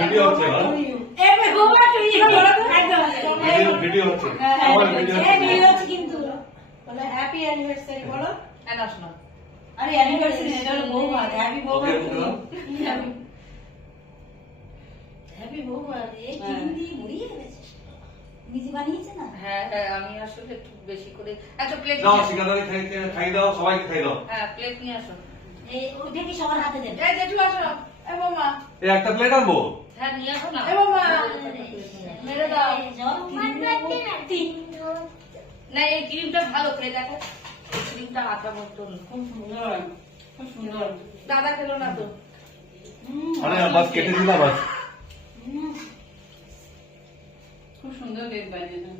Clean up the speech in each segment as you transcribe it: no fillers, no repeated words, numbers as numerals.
video হচ্ছে video হচ্ছে আমার ভিডিও হচ্ছে কিন্তু বলে হ্যাপি অ্যানিভার্সারি বলো এনা শোনা আরে অ্যানিভার্সারি এটা হলো বৌভাত হ্যাপি বৌভাত হ্যাপি বৌভাত এই চিংড়ি মুড়িয়ে গেছে নিজে বানিয়েছে না হ্যাঁ হ্যাঁ আমি আসলে একটু বেশি করে একটা প্লেট দাও সিঙ্গারা খাই দাও সবাইকে খাই দাও হ্যাঁ প্লেট নিয়ে আসো এই ওইটা কি সবার হাতে দেন এই জেঠু আসো এ মামা এই একটা প্লেট আনবো হ্যাঁ নিয়ে আসো না এ মামা মেরে দাও না এই ক্রিমটা ভালো খেয়ে দেখো এই ক্রিমটা আটা মতন খুব সুন্দর খুব সুন্দর দাদা খেলো না তো আরে বাস কেটে দিলাম বাস খুব সুন্দর কেক বানিয়েছো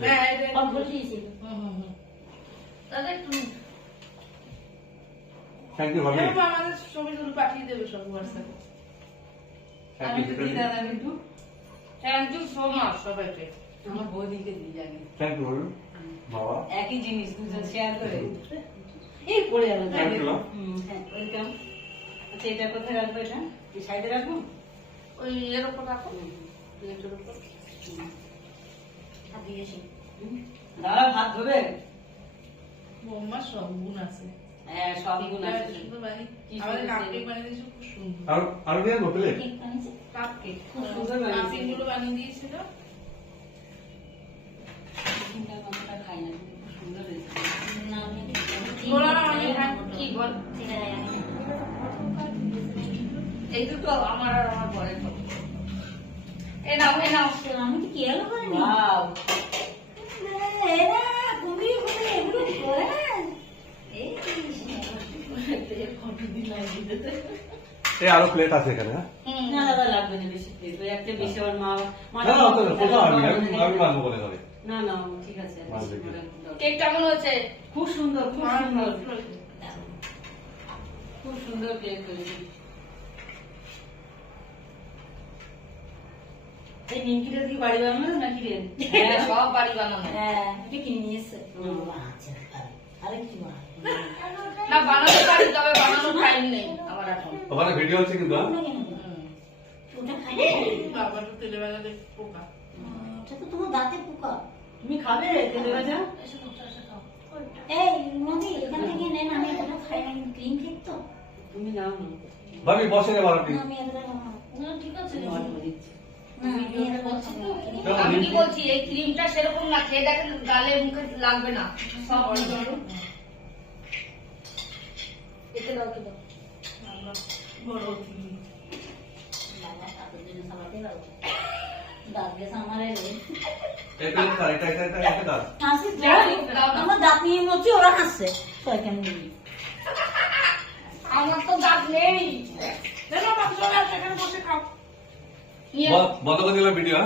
হ্যাঁ এটা বলছিস দাদা একটু থ্যাংক ইউ ভাবি আমাদের ছবিগুলো পাঠিয়ে দেবে সব হোয়াটসঅ্যাপে আমি তো দিই দাদা কিন্তু থ্যাংক ইউ সো মাচ সবাইকে আমার বৌদিকে দিই জানি থ্যাংক ইউ ভাবি বাবা একই জিনিস দুজন শেয়ার করে এই পড়ে গেল থ্যাংক ইউ হ্যাঁ ওয়েলকাম আচ্ছা এটা কোথায় রাখবো এটা এই সাইডে রাখবো ওই এর উপর রাখো প্লেটের উপর হাত দিয়েছি দাদা ভাত ধরে বৌমা সব গুণ আছে হ্যাঁ সব গুণ আছে আমাদের কাপকেক বানিয়ে দিয়েছে খুব সুন্দর আর দিয়ে বটলে কাপকেক খুব সুন্দর কাপকেকগুলো বানিয়ে দিয়েছিল চিন্তা করতে খাই না খুব সুন্দর হয়েছে না আমি বলা না আমি কি বল এই দুটো আমার আর আমার বরের ফটো এই নাও আমি তো কি এলো করিনি ওয়াও এরা তুমি এগুলো করে ফটো দিলাই দিতে এই আরো প্লেট আছে এখানে হ্যাঁ না দাদা লাগবে না বেশি প্লেট ওই একটা বেশি আমার মা না না তো ফটো আমি মানবো বলে ধরে না না ঠিক আছে কেক কেমন হয়েছে খুব সুন্দর খুব সুন্দর খুব সুন্দর কেক হয়েছে এই নিমকিটা কি বাড়ি বানানো নাকি রে হ্যাঁ সব বাড়ি বানানো হ্যাঁ এটা কিনে নিয়ে এসেছে আচ্ছা আরে কি না বানাতে পারি তবে বানানোর টাইম নেই আমার এখন ওখানে ভিডিও হচ্ছে কিন্তু ওটা খাই বাবা তো তেলে ভাজা দেখ পোকা ওটা তো তোমার দাঁতে পোকা তুমি খাবে তেলে ভাজা এই মনি এখান থেকে নেন আমি এটা খাই না ক্রিম কেক তো তুমি নাও না ভাবি বসে নে বারোটি আমি এটা না ঠিক আছে আমি কি বলছি এই ক্রিমটা সেরকম না খেয়ে দেখেন গালে মুখে লাগবে না সব এতে দাও তো বড় ক্রিম বাবা তাদের জন্য সামাতে দাও দাঁত গেছে আমার এটা দাও হাসি আমার দাঁত নিয়ে মরছি ওরা হাসছে কেন আমার তো দাঁত নেই দেখো বাবা চলে আসো এখানে বসে খাও বন্ধ করে দিলাম ভিডিও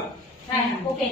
হ্যাঁ ওকে